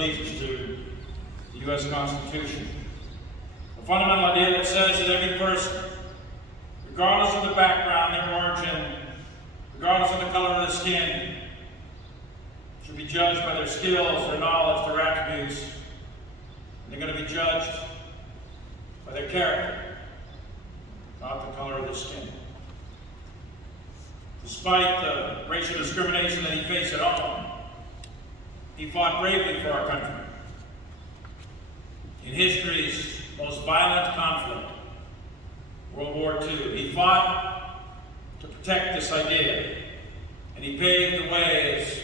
allegiance to the U.S. Constitution. A fundamental idea that says that every person, regardless of the background, their origin, regardless of the color of their skin, should be judged by their skills, their knowledge, their attributes. And they're going to be judged by their character, not the color of their skin. Despite the racial discrimination that he faced at home, he fought bravely for our country. In history's most violent conflict, World War II, he fought to protect this idea, and he paved the way, as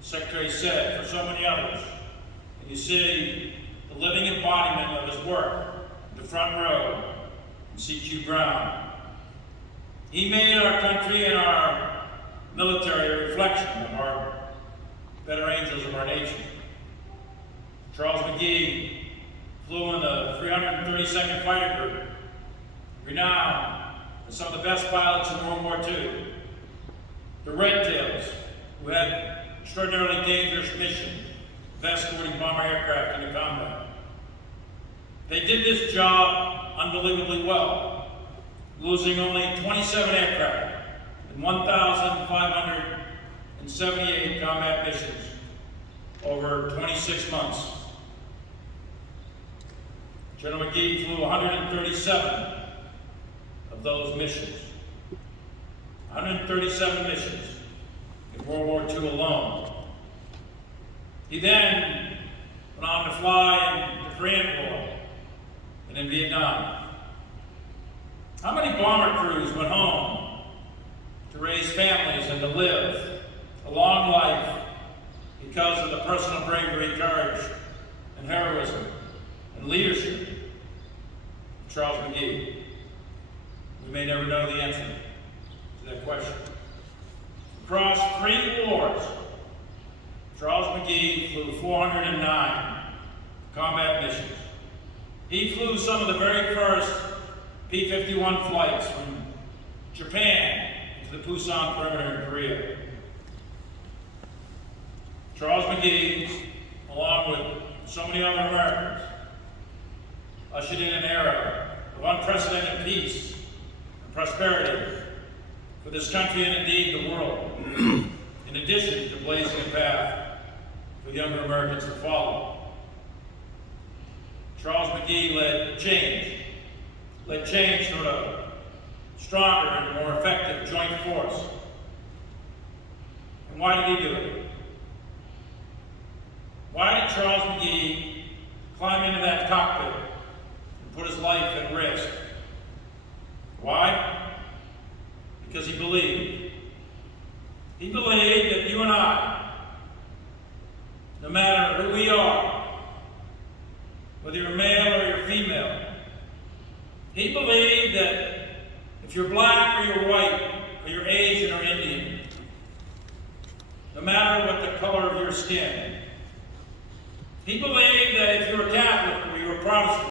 the Secretary said, for so many others. And you see the living embodiment of his work in the front row in C.Q. Brown. He made our country and our military a reflection of our better angels of our nation. Charles McGee flew in the 332nd Fighter Group, renowned as some of the best pilots in World War II. The Red Tails, who had extraordinarily dangerous mission of escorting bomber aircraft into combat. They did this job unbelievably well, losing only 27 aircraft in 1,578 combat missions over 26 months. General McGee flew 137 of those missions. 137 missions in World War II alone. He then went on to fly in the Korean War and in Vietnam. How many bomber crews went home to raise families and to live a long life because of the personal bravery, courage, and heroism and leadership of Charles McGee? We may never know the answer to that question. Across 3 wars, Charles McGee flew 409 combat missions. He flew some of the very first P-51 flights from Japan to the Pusan perimeter in Korea. Charles McGee, along with so many other Americans, ushered in an era of unprecedented peace and prosperity for this country and indeed the world, in addition to blazing a path for younger Americans to follow. Charles McGee led change toward a stronger and more effective joint force. And why did he do it? Why did Charles McGee climb into that cockpit and put his life at risk? Why? Because he believed. He believed that you and I, no matter who we are, whether you're male or you're female, he believed that if you're black or you're white, or you're Asian or Indian, no matter what the color of your skin, he believed that if you're a Catholic or you're a Protestant,